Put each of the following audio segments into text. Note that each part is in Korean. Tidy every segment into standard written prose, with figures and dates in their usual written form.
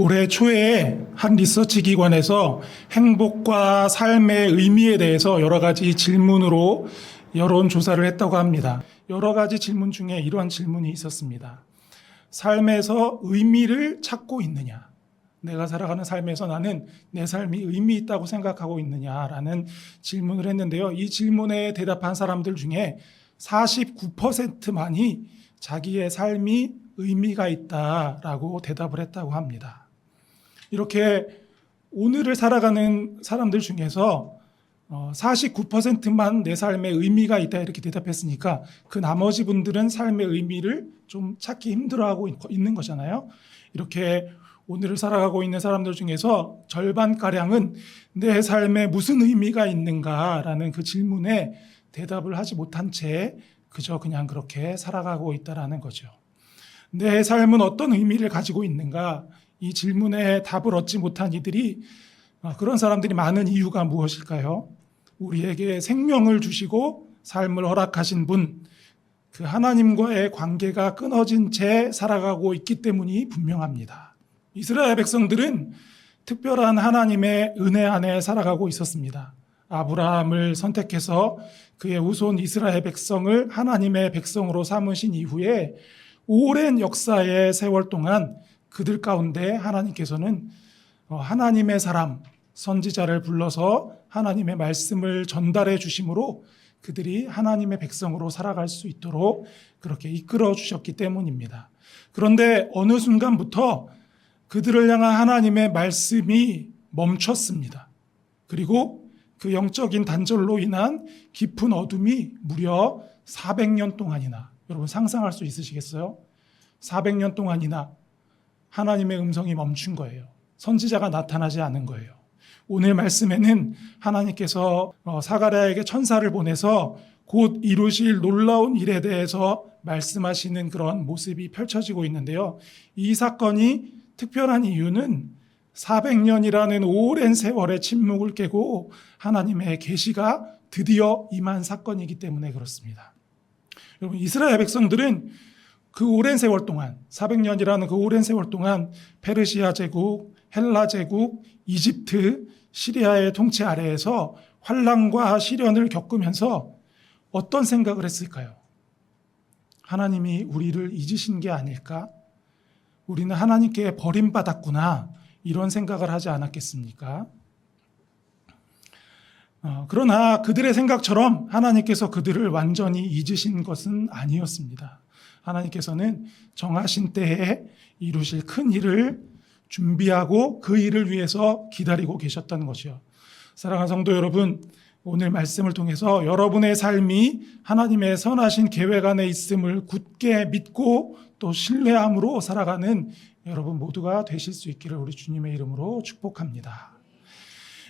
올해 초에 한 리서치 기관에서 행복과 삶의 의미에 대해서 여러 가지 질문으로 여론조사를 했다고 합니다. 여러 가지 질문 중에 이러한 질문이 있었습니다. 삶에서 의미를 찾고 있느냐? 내가 살아가는 삶에서 나는 내 삶이 의미 있다고 생각하고 있느냐라는 질문을 했는데요. 이 질문에 대답한 사람들 중에 49%만이 자기의 삶이 의미가 있다라고 대답을 했다고 합니다. 이렇게 오늘을 살아가는 사람들 중에서 49%만 내 삶에 의미가 있다 이렇게 대답했으니까 그 나머지 분들은 삶의 의미를 좀 찾기 힘들어하고 있는 거잖아요. 이렇게 오늘을 살아가고 있는 사람들 중에서 절반가량은 내 삶에 무슨 의미가 있는가라는 그 질문에 대답을 하지 못한 채 그저 그냥 그렇게 살아가고 있다라는 거죠. 내 삶은 어떤 의미를 가지고 있는가? 이 질문에 답을 얻지 못한 이들이 그런 사람들이 많은 이유가 무엇일까요? 우리에게 생명을 주시고 삶을 허락하신 분, 그 하나님과의 관계가 끊어진 채 살아가고 있기 때문이 분명합니다. 이스라엘 백성들은 특별한 하나님의 은혜 안에 살아가고 있었습니다. 아브라함을 선택해서 그의 후손 이스라엘 백성을 하나님의 백성으로 삼으신 이후에 오랜 역사의 세월 동안 그들 가운데 하나님께서는 하나님의 사람, 선지자를 불러서 하나님의 말씀을 전달해 주심으로 그들이 하나님의 백성으로 살아갈 수 있도록 그렇게 이끌어 주셨기 때문입니다. 그런데 어느 순간부터 그들을 향한 하나님의 말씀이 멈췄습니다. 그리고 그 영적인 단절로 인한 깊은 어둠이 무려 400년 동안이나, 여러분 상상할 수 있으시겠어요? 400년 동안이나 하나님의 음성이 멈춘 거예요. 선지자가 나타나지 않은 거예요. 오늘 말씀에는 하나님께서 사가랴에게 천사를 보내서 곧 이루실 놀라운 일에 대해서 말씀하시는 그런 모습이 펼쳐지고 있는데요. 이 사건이 특별한 이유는 400년이라는 오랜 세월의 침묵을 깨고 하나님의 계시가 드디어 임한 사건이기 때문에 그렇습니다. 여러분, 이스라엘 백성들은 그 오랜 세월 동안, 400년이라는 그 오랜 세월 동안 페르시아 제국, 헬라 제국, 이집트, 시리아의 통치 아래에서 환난과 시련을 겪으면서 어떤 생각을 했을까요? 하나님이 우리를 잊으신 게 아닐까? 우리는 하나님께 버림받았구나, 이런 생각을 하지 않았겠습니까? 그러나 그들의 생각처럼 하나님께서 그들을 완전히 잊으신 것은 아니었습니다. 하나님께서는 정하신 때에 이루실 큰 일을 준비하고 그 일을 위해서 기다리고 계셨다는 것이요. 사랑하는 성도 여러분, 오늘 말씀을 통해서 여러분의 삶이 하나님의 선하신 계획 안에 있음을 굳게 믿고 또 신뢰함으로 살아가는 여러분 모두가 되실 수 있기를 우리 주님의 이름으로 축복합니다.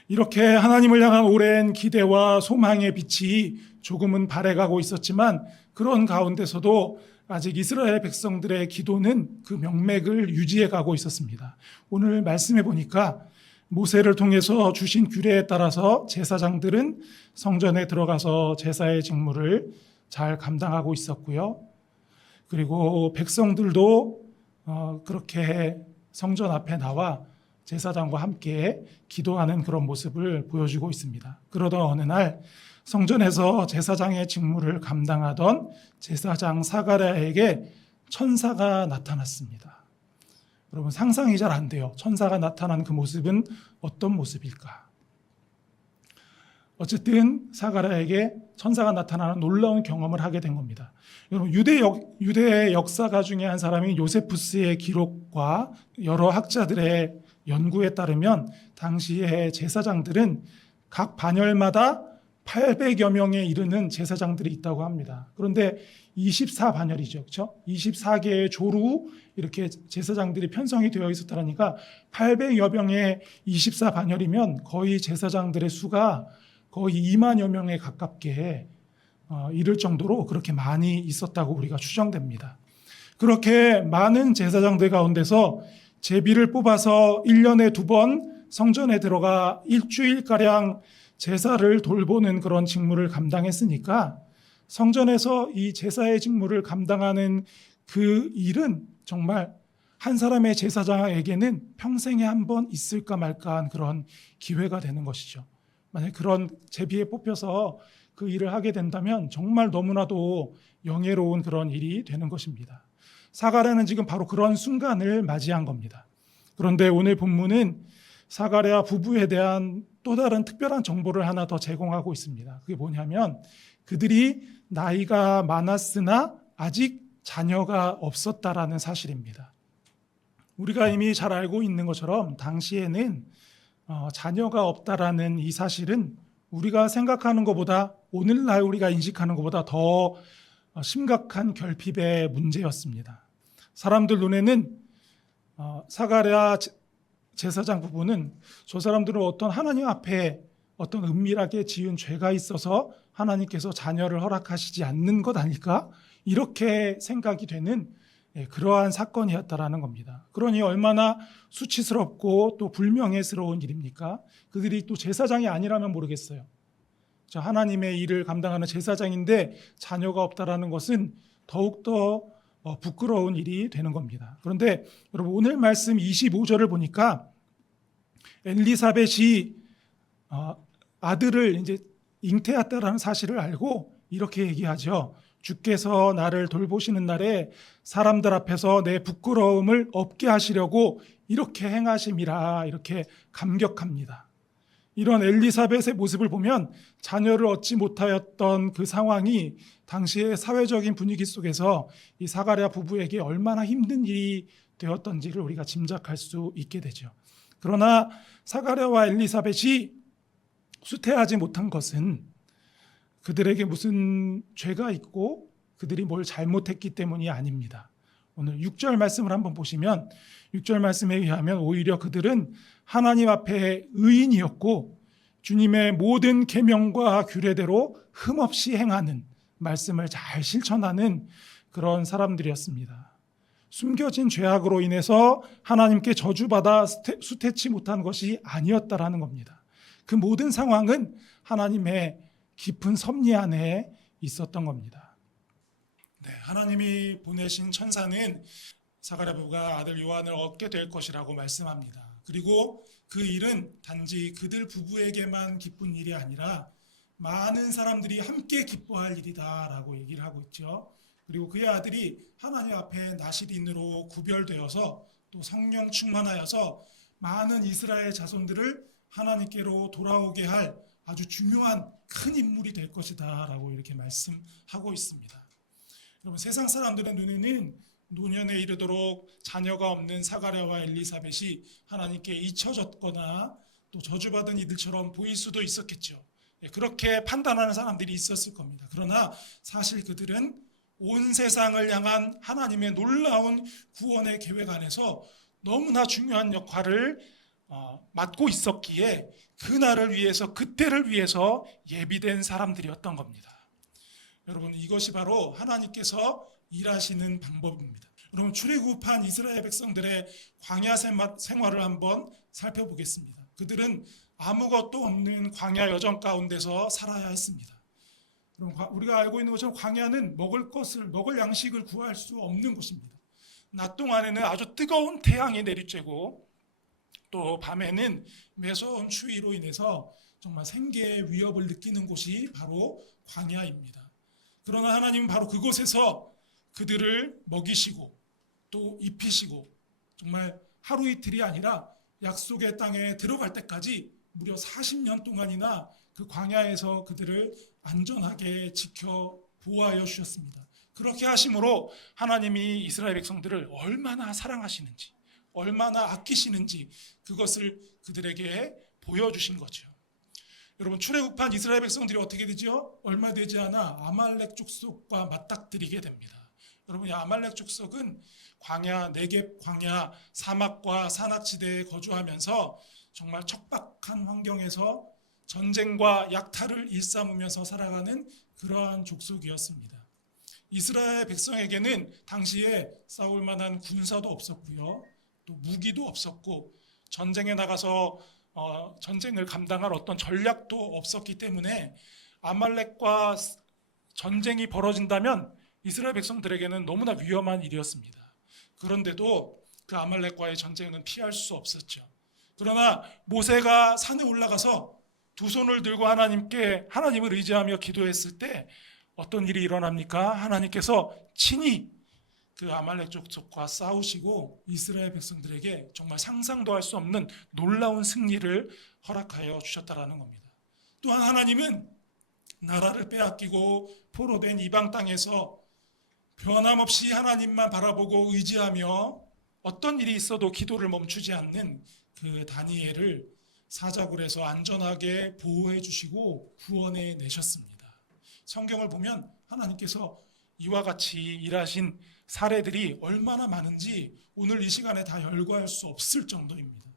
이렇게 하나님을 향한 오랜 기대와 소망의 빛이 조금은 발해가고 있었지만 그런 가운데서도 아직 이스라엘 백성들의 기도는 그 명맥을 유지해 가고 있었습니다. 오늘 말씀해 보니까 모세를 통해서 주신 규례에 따라서 제사장들은 성전에 들어가서 제사의 직무를 잘 감당하고 있었고요. 그리고 백성들도 그렇게 성전 앞에 나와 제사장과 함께 기도하는 그런 모습을 보여주고 있습니다. 그러던 어느 날 성전에서 제사장의 직무를 감당하던 제사장 사가랴에게 천사가 나타났습니다. 여러분, 상상이 잘 안 돼요. 천사가 나타난 그 모습은 어떤 모습일까? 어쨌든 사가랴에게 천사가 나타나는 놀라운 경험을 하게 된 겁니다. 여러분, 유대의 역사가 중에 한 사람인 요세푸스의 기록과 여러 학자들의 연구에 따르면 당시의 제사장들은 각 반열마다 800여 명에 이르는 제사장들이 있다고 합니다. 그런데 24반열이죠. 그렇죠? 24개의 조로 이렇게 제사장들이 편성이 되어 있었다니까 800여 명의 24반열이면 거의 제사장들의 수가 거의 2만여 명에 가깝게 이를 정도로 그렇게 많이 있었다고 우리가 추정됩니다. 그렇게 많은 제사장들 가운데서 제비를 뽑아서 1년에 2번 성전에 들어가 일주일가량 제사를 돌보는 그런 직무를 감당했으니까 성전에서 이 제사의 직무를 감당하는 그 일은 정말 한 사람의 제사장에게는 평생에 한 번 있을까 말까 한 그런 기회가 되는 것이죠. 만약 그런 제비에 뽑혀서 그 일을 하게 된다면 정말 너무나도 영예로운 그런 일이 되는 것입니다. 사가랴는 지금 바로 그런 순간을 맞이한 겁니다. 그런데 오늘 본문은 사가랴 부부에 대한 또 다른 특별한 정보를 하나 더 제공하고 있습니다. 그게 뭐냐면 그들이 나이가 많았으나 아직 자녀가 없었다라는 사실입니다. 우리가 이미 잘 알고 있는 것처럼 당시에는 자녀가 없다라는 이 사실은 우리가 생각하는 것보다, 오늘날 우리가 인식하는 것보다 더 심각한 결핍의 문제였습니다. 사람들 눈에는 사가랴 제사장 부부는 저 사람들은 어떤 하나님 앞에 어떤 은밀하게 지은 죄가 있어서 하나님께서 자녀를 허락하시지 않는 것 아닐까? 이렇게 생각이 되는 그러한 사건이었다라는 겁니다. 그러니 얼마나 수치스럽고 또 불명예스러운 일입니까? 그들이 또 제사장이 아니라면 모르겠어요. 하나님의 일을 감당하는 제사장인데 자녀가 없다라는 것은 더욱더 부끄러운 일이 되는 겁니다. 그런데 여러분, 오늘 말씀 25절을 보니까 엘리사벳이 아들을 이제 잉태했다라는 사실을 알고 이렇게 얘기하죠. 주께서 나를 돌보시는 날에 사람들 앞에서 내 부끄러움을 없게 하시려고 이렇게 행하심이라, 이렇게 감격합니다. 이런 엘리사벳의 모습을 보면 자녀를 얻지 못하였던 그 상황이 당시의 사회적인 분위기 속에서 이 사가랴 부부에게 얼마나 힘든 일이 되었던지를 우리가 짐작할 수 있게 되죠. 그러나 사가랴와 엘리사벳이 수태하지 못한 것은 그들에게 무슨 죄가 있고 그들이 뭘 잘못했기 때문이 아닙니다. 오늘 6절 말씀을 한번 보시면 6절 말씀에 의하면 오히려 그들은 하나님 앞에 의인이었고 주님의 모든 계명과 규례대로 흠없이 행하는, 말씀을 잘 실천하는 그런 사람들이었습니다. 숨겨진 죄악으로 인해서 하나님께 저주받아 수태치 못한 것이 아니었다라는 겁니다. 그 모든 상황은 하나님의 깊은 섭리 안에 있었던 겁니다. 하나님이 보내신 천사는 사가랴 부부가 아들 요한을 얻게 될 것이라고 말씀합니다. 그리고 그 일은 단지 그들 부부에게만 기쁜 일이 아니라 많은 사람들이 함께 기뻐할 일이다라고 얘기를 하고 있죠. 그리고 그의 아들이 하나님 앞에 나실인으로 구별되어서 또 성령 충만하여서 많은 이스라엘 자손들을 하나님께로 돌아오게 할 아주 중요한 큰 인물이 될 것이다 라고 이렇게 말씀하고 있습니다. 여러분, 세상 사람들의 눈에는 노년에 이르도록 자녀가 없는 사가랴와 엘리사벳이 하나님께 잊혀졌거나 또 저주받은 이들처럼 보일 수도 있었겠죠. 그렇게 판단하는 사람들이 있었을 겁니다. 그러나 사실 그들은 온 세상을 향한 하나님의 놀라운 구원의 계획 안에서 너무나 중요한 역할을 맡고 있었기에 그날을 위해서, 그때를 위해서 예비된 사람들이었던 겁니다. 여러분, 이것이 바로 하나님께서 일하시는 방법입니다. 여러분, 출애굽한 이스라엘 백성들의 광야 생활을 한번 살펴보겠습니다. 그들은 아무것도 없는 광야 여정 가운데서 살아야 했습니다. 우리가 알고 있는 것처럼 광야는 먹을 양식을 구할 수 없는 곳입니다. 낮 동안에는 아주 뜨거운 태양이 내리쬐고 또 밤에는 매서운 추위로 인해서 정말 생계의 위협을 느끼는 곳이 바로 광야입니다. 그러나 하나님은 바로 그곳에서 그들을 먹이시고 또 입히시고 정말 하루 이틀이 아니라 약속의 땅에 들어갈 때까지 무려 40년 동안이나 그 광야에서 그들을 안전하게 지켜 보호하여 주셨습니다. 그렇게 하심으로 하나님이 이스라엘 백성들을 얼마나 사랑하시는지, 얼마나 아끼시는지 그것을 그들에게 보여주신 거죠. 여러분, 출애굽한 이스라엘 백성들이 어떻게 되죠? 얼마 되지 않아 아말렉 족속과 맞닥뜨리게 됩니다. 여러분, 이 아말렉 족속은 광야, 네겝 광야, 사막과 산악지대에 거주하면서 정말 척박한 환경에서 전쟁과 약탈을 일삼으면서 살아가는 그러한 족속이었습니다. 이스라엘 백성에게는 당시에 싸울 만한 군사도 없었고요, 또 무기도 없었고 전쟁에 나가서 전쟁을 감당할 어떤 전략도 없었기 때문에 아말렉과 전쟁이 벌어진다면 이스라엘 백성들에게는 너무나 위험한 일이었습니다. 그런데도 그 아말렉과의 전쟁은 피할 수 없었죠. 그러나 모세가 산에 올라가서 두 손을 들고 하나님을 의지하며 기도했을 때 어떤 일이 일어납니까? 하나님께서 친히 그 아말렉 족속과 싸우시고 이스라엘 백성들에게 정말 상상도 할 수 없는 놀라운 승리를 허락하여 주셨다라는 겁니다. 또한 하나님은 나라를 빼앗기고 포로된 이방 땅에서 변함없이 하나님만 바라보고 의지하며 어떤 일이 있어도 기도를 멈추지 않는 그 다니엘을 사자굴에서 안전하게 보호해 주시고 구원해 내셨습니다. 성경을 보면 하나님께서 이와 같이 일하신 사례들이 얼마나 많은지 오늘 이 시간에 다 열거할 수 없을 정도입니다.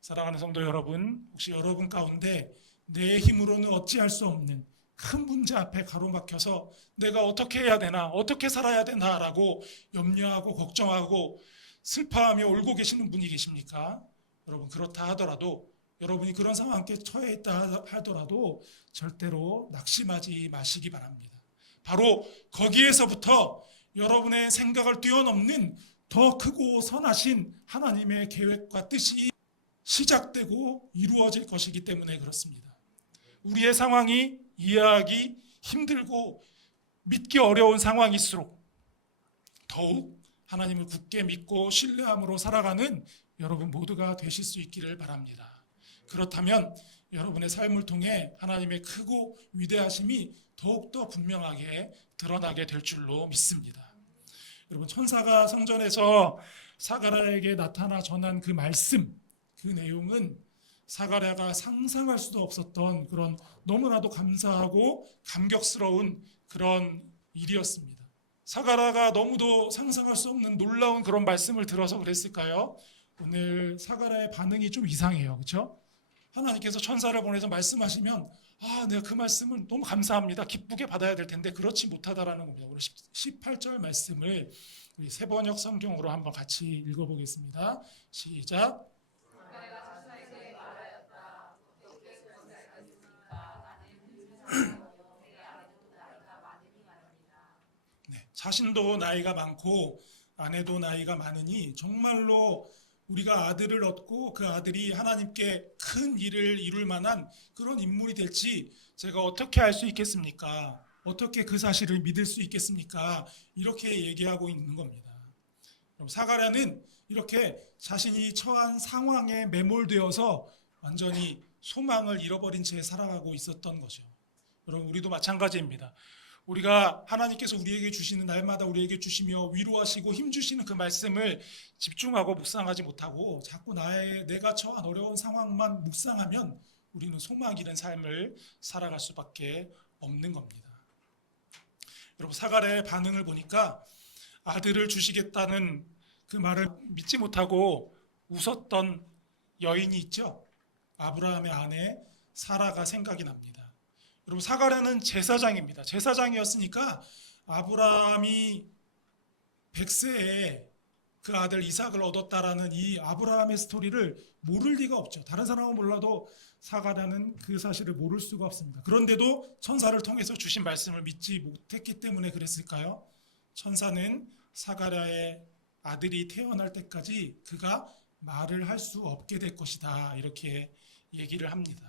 사랑하는 성도 여러분, 혹시 여러분 가운데 내 힘으로는 어찌할 수 없는 큰 문제 앞에 가로막혀서 내가 어떻게 해야 되나, 어떻게 살아야 되나라고 염려하고 걱정하고 슬퍼하며 울고 계시는 분이 계십니까? 여러분, 그렇다 하더라도, 여러분이 그런 상황에 처해 있다 하더라도 절대로 낙심하지 마시기 바랍니다. 바로 거기에서부터 여러분의 생각을 뛰어넘는 더 크고 선하신 하나님의 계획과 뜻이 시작되고 이루어질 것이기 때문에 그렇습니다. 우리의 상황이 이해하기 힘들고 믿기 어려운 상황일수록 더욱 하나님을 굳게 믿고 신뢰함으로 살아가는 여러분 모두가 되실 수 있기를 바랍니다. 그렇다면 여러분의 삶을 통해 하나님의 크고 위대하심이 더욱더 분명하게 드러나게 될 줄로 믿습니다. 여러분, 천사가 성전에서 사가랴에게 나타나 전한 그 말씀, 그 내용은 사가랴가 상상할 수도 없었던 그런 너무나도 감사하고 감격스러운 그런 일이었습니다. 사가랴가 너무도 상상할 수 없는 놀라운 그런 말씀을 들어서 그랬을까요? 오늘 사가랴의 반응이 좀 이상해요. 그렇죠? 하나님께서 천사를 보내서 말씀하시면 내가 그 말씀을 너무 감사합니다. 기쁘게 받아야 될 텐데 그렇지 못하다라는 겁니다. 우리 18절 말씀을 우리 세번역 성경으로 한번 같이 읽어보겠습니다. 시작. 네, 자신도 나이가 많고 아내도 나이가 많으니 정말로 우리가 아들을 얻고 그 아들이 하나님께 큰 일을 이룰 만한 그런 인물이 될지 제가 어떻게 알 수 있겠습니까? 어떻게 그 사실을 믿을 수 있겠습니까? 이렇게 얘기하고 있는 겁니다. 그럼 사가랴는 이렇게 자신이 처한 상황에 매몰되어서 완전히 소망을 잃어버린 채 살아가고 있었던 거죠. 여러분, 우리도 마찬가지입니다. 우리가 하나님께서 우리에게 주시는 날마다 우리에게 주시며 위로하시고 힘주시는 그 말씀을 집중하고 묵상하지 못하고 자꾸 내가 처한 어려운 상황만 묵상하면 우리는 소망 잃은 삶을 살아갈 수밖에 없는 겁니다. 여러분, 사가랴의 반응을 보니까 아들을 주시겠다는 그 말을 믿지 못하고 웃었던 여인이 있죠. 아브라함의 아내 사라가 생각이 납니다. 여러분, 사가랴는 제사장입니다. 제사장이었으니까 아브라함이 100세에 그 아들 이삭을 얻었다라는 이 아브라함의 스토리를 모를 리가 없죠. 다른 사람은 몰라도 사가랴는 그 사실을 모를 수가 없습니다. 그런데도 천사를 통해서 주신 말씀을 믿지 못했기 때문에 그랬을까요? 천사는 사가랴의 아들이 태어날 때까지 그가 말을 할 수 없게 될 것이다, 이렇게 얘기를 합니다.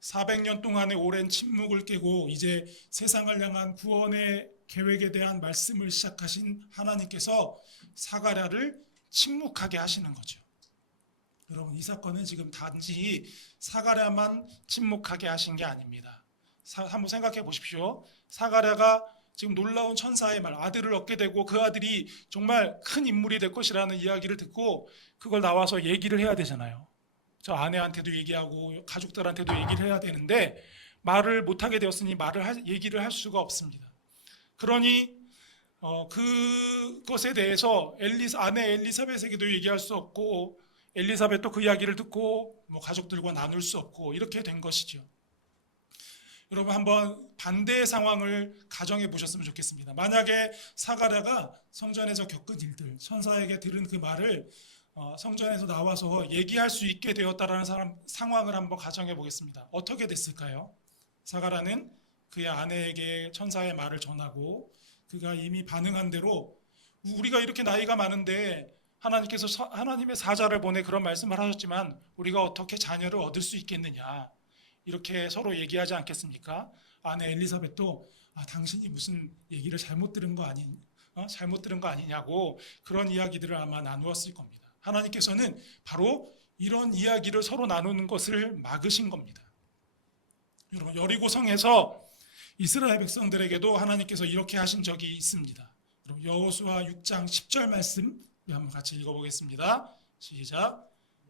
400년 동안의 오랜 침묵을 깨고 이제 세상을 향한 구원의 계획에 대한 말씀을 시작하신 하나님께서 사가랴를 침묵하게 하시는 거죠. 여러분, 이 사건은 지금 단지 사가랴만 침묵하게 하신 게 아닙니다. 한번 생각해 보십시오. 사가랴가 지금 놀라운 천사의 말, 아들을 얻게 되고 그 아들이 정말 큰 인물이 될 것이라는 이야기를 듣고 그걸 나와서 얘기를 해야 되잖아요. 저 아내한테도 얘기하고 가족들한테도 얘기를 해야 되는데 말을 못하게 되었으니 얘기를 할 수가 없습니다. 그러니 그것에 대해서 아내 엘리사벳에게도 얘기할 수 없고 엘리사벳도 그 이야기를 듣고 가족들과 나눌 수 없고 이렇게 된 것이죠. 여러분, 한번 반대의 상황을 가정해 보셨으면 좋겠습니다. 만약에 사가랴가 성전에서 겪은 일들, 천사에게 들은 그 말을 성전에서 나와서 얘기할 수 있게 되었다라는 상황을 한번 가정해 보겠습니다. 어떻게 됐을까요? 사가랴는 그의 아내에게 천사의 말을 전하고 그가 이미 반응한 대로 우리가 이렇게 나이가 많은데 하나님께서 하나님의 사자를 보내 그런 말씀을 하셨지만 우리가 어떻게 자녀를 얻을 수 있겠느냐, 이렇게 서로 얘기하지 않겠습니까? 아내 엘리사벳도 당신이 무슨 얘기를 잘못 들은 거 잘못 들은 거 아니냐고 그런 이야기들을 아마 나누었을 겁니다. 하나님께서는 바로 이런 이야기를 서로 나누는 것을 막으신 겁니다. 여러분, 여리고성에서 이스라엘 백성들에게도 하나님께서 이렇게 하신 적이 있습니다. 여호수아 6장 10절 말씀 한번 같이 읽어보겠습니다. 시작.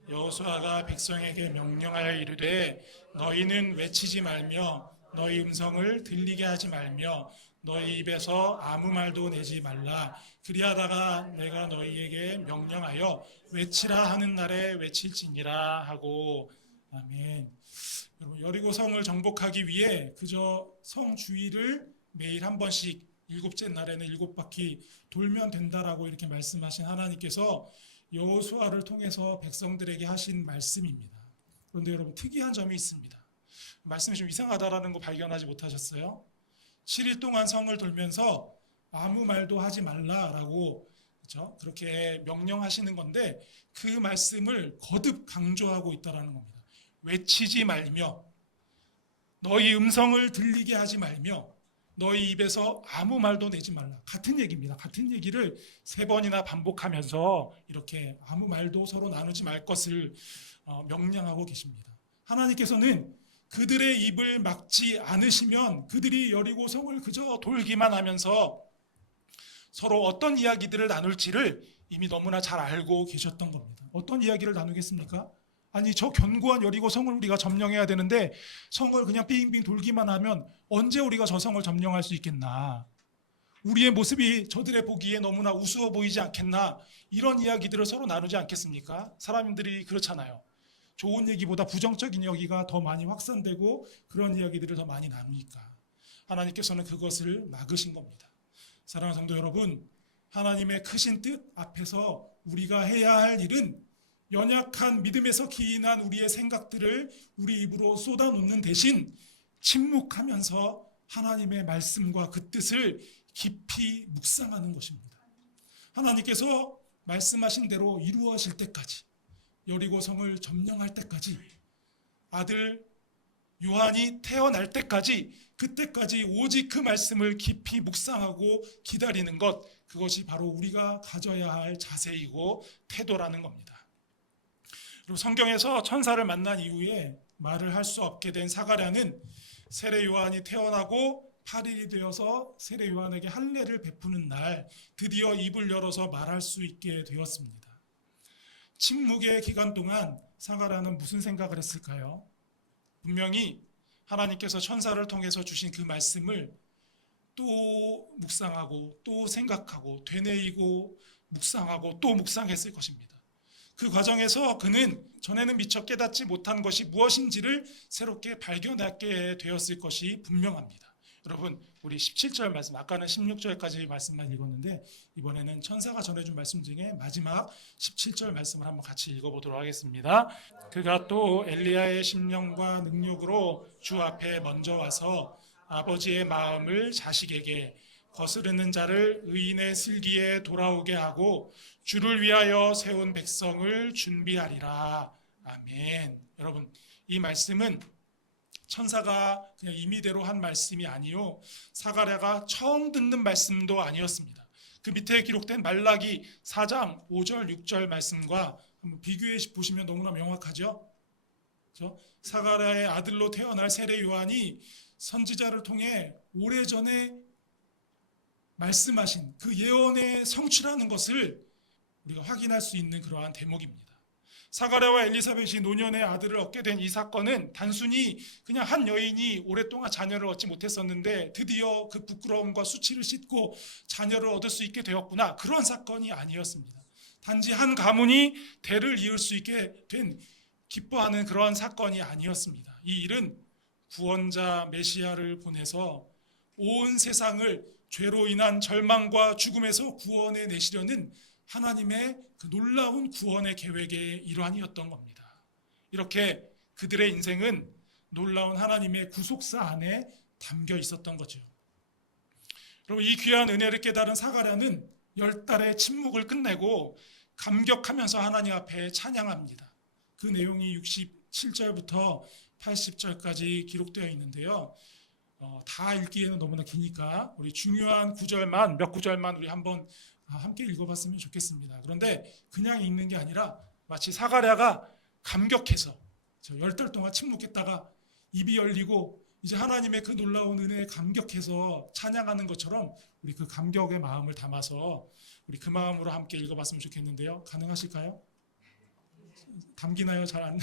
여호수아가 백성에게 명령하여 이르되 너희는 외치지 말며 너희 음성을 들리게 하지 말며 너희 입에서 아무 말도 내지 말라. 그리하다가 내가 너희에게 명령하여 외치라 하는 날에 외칠지니라 하고. 아멘. 여러분, 여리고 성을 정복하기 위해 그저 성 주위를 매일 한 번씩 7째 날에는 7바퀴 돌면 된다라고 이렇게 말씀하신 하나님께서 여호수아를 통해서 백성들에게 하신 말씀입니다. 그런데 여러분, 특이한 점이 있습니다. 말씀이 좀 이상하다라는 거 발견하지 못하셨어요? 7일 동안 성을 돌면서 아무 말도 하지 말라라고, 그렇죠? 그렇게 명령하시는 건데 그 말씀을 거듭 강조하고 있다라는 겁니다. 외치지 말며 너희 음성을 들리게 하지 말며 너희 입에서 아무 말도 내지 말라. 같은 얘기입니다. 같은 얘기를 3번이나 반복하면서 이렇게 아무 말도 서로 나누지 말 것을 명령하고 계십니다. 하나님께서는 그들의 입을 막지 않으시면 그들이 여리고 성을 그저 돌기만 하면서 서로 어떤 이야기들을 나눌지를 이미 너무나 잘 알고 계셨던 겁니다. 어떤 이야기를 나누겠습니까? 아니, 저 견고한 여리고 성을 우리가 점령해야 되는데 성을 그냥 빙빙 돌기만 하면 언제 우리가 저 성을 점령할 수 있겠나? 우리의 모습이 저들의 보기에 너무나 우스워 보이지 않겠나? 이런 이야기들을 서로 나누지 않겠습니까? 사람들이 그렇잖아요. 좋은 얘기보다 부정적인 얘기가 더 많이 확산되고 그런 이야기들을 더 많이 나누니까 하나님께서는 그것을 막으신 겁니다. 사랑하는 성도 여러분, 하나님의 크신 뜻 앞에서 우리가 해야 할 일은 연약한 믿음에서 기인한 우리의 생각들을 우리 입으로 쏟아놓는 대신 침묵하면서 하나님의 말씀과 그 뜻을 깊이 묵상하는 것입니다. 하나님께서 말씀하신 대로 이루어질 때까지, 여리고 성을 점령할 때까지, 아들 요한이 태어날 때까지, 그때까지 오직 그 말씀을 깊이 묵상하고 기다리는 것, 그것이 바로 우리가 가져야 할 자세이고 태도라는 겁니다. 그리고 성경에서 천사를 만난 이후에 말을 할 수 없게 된 사가랴는 세례 요한이 태어나고 8일이 되어서 세례 요한에게 할례를 베푸는 날 드디어 입을 열어서 말할 수 있게 되었습니다. 침묵의 기간 동안 사가랴는 무슨 생각을 했을까요? 분명히 하나님께서 천사를 통해서 주신 그 말씀을 또 묵상하고 또 생각하고 되뇌이고 묵상하고 또 묵상했을 것입니다. 그 과정에서 그는 전에는 미처 깨닫지 못한 것이 무엇인지를 새롭게 발견하게 되었을 것이 분명합니다. 여러분, 우리 17절 말씀, 아까는 16절까지 말씀만 읽었는데 이번에는 천사가 전해준 말씀 중에 마지막 17절 말씀을 한번 같이 읽어보도록 하겠습니다. 그가 또 엘리야의 심령과 능력으로 주 앞에 먼저 와서 아버지의 마음을 자식에게, 거스르는 자를 의인의 슬기에 돌아오게 하고 주를 위하여 세운 백성을 준비하리라. 아멘. 여러분, 이 말씀은 천사가 그냥 임의대로 한 말씀이 아니요, 사가랴가 처음 듣는 말씀도 아니었습니다. 그 밑에 기록된 말라기 4장 5절 6절 말씀과 한번 비교해 보시면 너무나 명확하죠. 그렇죠? 사가랴의 아들로 태어날 세례 요한이 선지자를 통해 오래전에 말씀하신 그 예언의 성취라는 것을 우리가 확인할 수 있는 그러한 대목입니다. 사가랴와 엘리사벳이 노년의 아들을 얻게 된 이 사건은 단순히 그냥 한 여인이 오랫동안 자녀를 얻지 못했었는데 드디어 그 부끄러움과 수치를 씻고 자녀를 얻을 수 있게 되었구나, 그런 사건이 아니었습니다. 단지 한 가문이 대를 이을 수 있게 된, 기뻐하는 그런 사건이 아니었습니다. 이 일은 구원자 메시아를 보내서 온 세상을 죄로 인한 절망과 죽음에서 구원해 내시려는 하나님의 그 놀라운 구원의 계획의 일환이었던 겁니다. 이렇게 그들의 인생은 놀라운 하나님의 구속사 안에 담겨 있었던 거죠. 여러분, 이 귀한 은혜를 깨달은 사가랴는 10달의 침묵을 끝내고 감격하면서 하나님 앞에 찬양합니다. 그 내용이 67절부터 80절까지 기록되어 있는데요. 다 읽기에는 너무나 기니까 우리 중요한 구절만, 몇 구절만 우리 한번 함께 읽어봤으면 좋겠습니다. 그런데 그냥 읽는 게 아니라 마치 사가랴가 감격해서 10달 동안 침묵했다가 입이 열리고 이제 하나님의 그 놀라운 은혜에 감격해서 찬양하는 것처럼 우리 그 감격의 마음을 담아서 우리 그 마음으로 함께 읽어봤으면 좋겠는데요. 가능하실까요? 담기나요? 잘 안.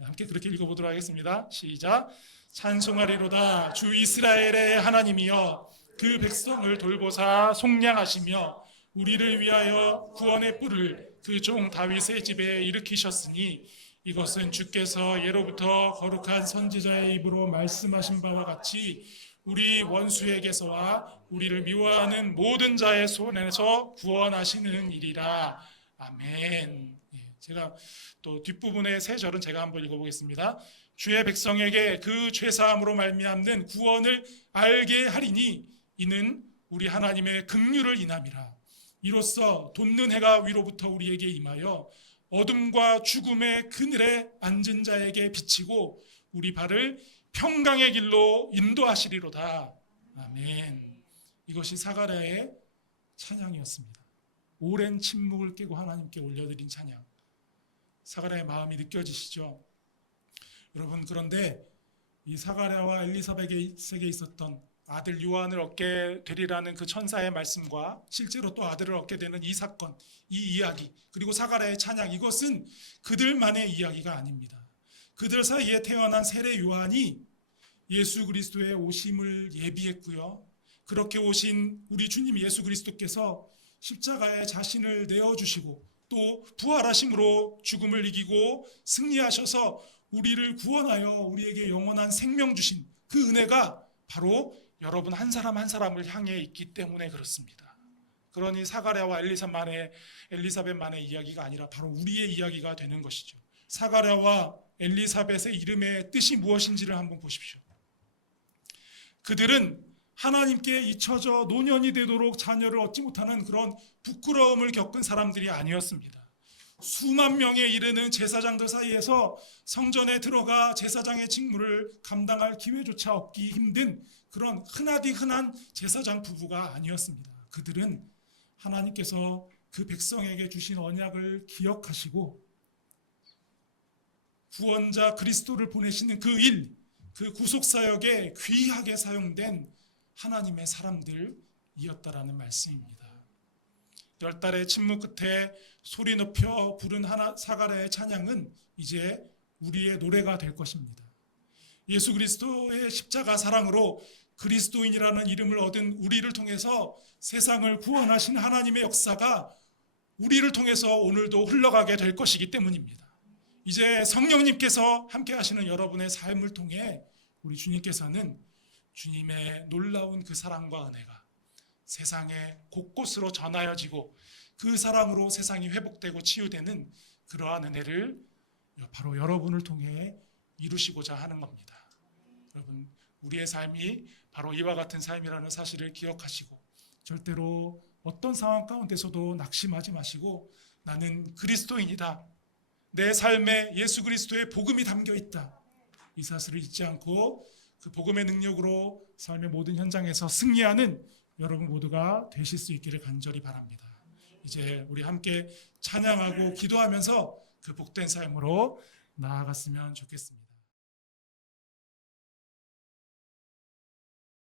함께 그렇게 읽어보도록 하겠습니다. 시작. 찬송하리로다 주 이스라엘의 하나님이여 그 백성을 돌보사 속량하시며 우리를 위하여 구원의 뿔을 그 종 다윗의 집에 일으키셨으니 이것은 주께서 예로부터 거룩한 선지자의 입으로 말씀하신 바와 같이 우리 원수에게서와 우리를 미워하는 모든 자의 손에서 구원하시는 일이라. 아멘. 제가 또 뒷부분의 세 절은 제가 한번 읽어보겠습니다. 주의 백성에게 그 죄사함으로 말미암는 구원을 알게 하리니 이는 우리 하나님의 긍휼을 인함이라. 이로써 돋는 해가 위로부터 우리에게 임하여 어둠과 죽음의 그늘에 앉은 자에게 비치고 우리 발을 평강의 길로 인도하시리로다. 아멘. 이것이 사가랴의 찬양이었습니다. 오랜 침묵을 깨고 하나님께 올려드린 찬양. 사가랴의 마음이 느껴지시죠? 여러분, 그런데 이 사가랴와 엘리사벳에게 있었던 아들 요한을 얻게 되리라는 그 천사의 말씀과 실제로 또 아들을 얻게 되는 이 사건, 이 이야기, 그리고 사가랴의 찬양, 이것은 그들만의 이야기가 아닙니다. 그들 사이에 태어난 세례 요한이 예수 그리스도의 오심을 예비했고요. 그렇게 오신 우리 주님 예수 그리스도께서 십자가에 자신을 내어주시고 또 부활하심으로 죽음을 이기고 승리하셔서 우리를 구원하여 우리에게 영원한 생명 주신 그 은혜가 바로 여러분 한 사람 한 사람을 향해 있기 때문에 그렇습니다. 그러니 사가랴와 엘리사벳만의 이야기가 아니라 바로 우리의 이야기가 되는 것이죠. 사가랴와 엘리사벳의 이름의 뜻이 무엇인지를 한번 보십시오. 그들은 하나님께 잊혀져 노년이 되도록 자녀를 얻지 못하는 그런 부끄러움을 겪은 사람들이 아니었습니다. 수만 명에 이르는 제사장들 사이에서 성전에 들어가 제사장의 직무를 감당할 기회조차 얻기 힘든 그런 흔하디 흔한 제사장 부부가 아니었습니다. 그들은 하나님께서 그 백성에게 주신 언약을 기억하시고 구원자 그리스도를 보내시는 그 일, 그 구속사역에 귀하게 사용된 하나님의 사람들이었다라는 말씀입니다. 10달의 침묵 끝에 소리 높여 부른 사가랴의 찬양은 이제 우리의 노래가 될 것입니다. 예수 그리스도의 십자가 사랑으로 그리스도인이라는 이름을 얻은 우리를 통해서 세상을 구원하신 하나님의 역사가 우리를 통해서 오늘도 흘러가게 될 것이기 때문입니다. 이제 성령님께서 함께 하시는 여러분의 삶을 통해 우리 주님께서는 주님의 놀라운 그 사랑과 은혜가 세상의 곳곳으로 전하여지고 그 사랑으로 세상이 회복되고 치유되는 그러한 은혜를 바로 여러분을 통해 이루시고자 하는 겁니다. 여러분, 우리의 삶이 바로 이와 같은 삶이라는 사실을 기억하시고 절대로 어떤 상황 가운데서도 낙심하지 마시고 나는 그리스도인이다. 내 삶에 예수 그리스도의 복음이 담겨 있다. 이 사실을 잊지 않고 그 복음의 능력으로 삶의 모든 현장에서 승리하는 여러분 모두가 되실 수 있기를 간절히 바랍니다. 이제 우리 함께 찬양하고 기도하면서 그 복된 삶으로 나아갔으면 좋겠습니다.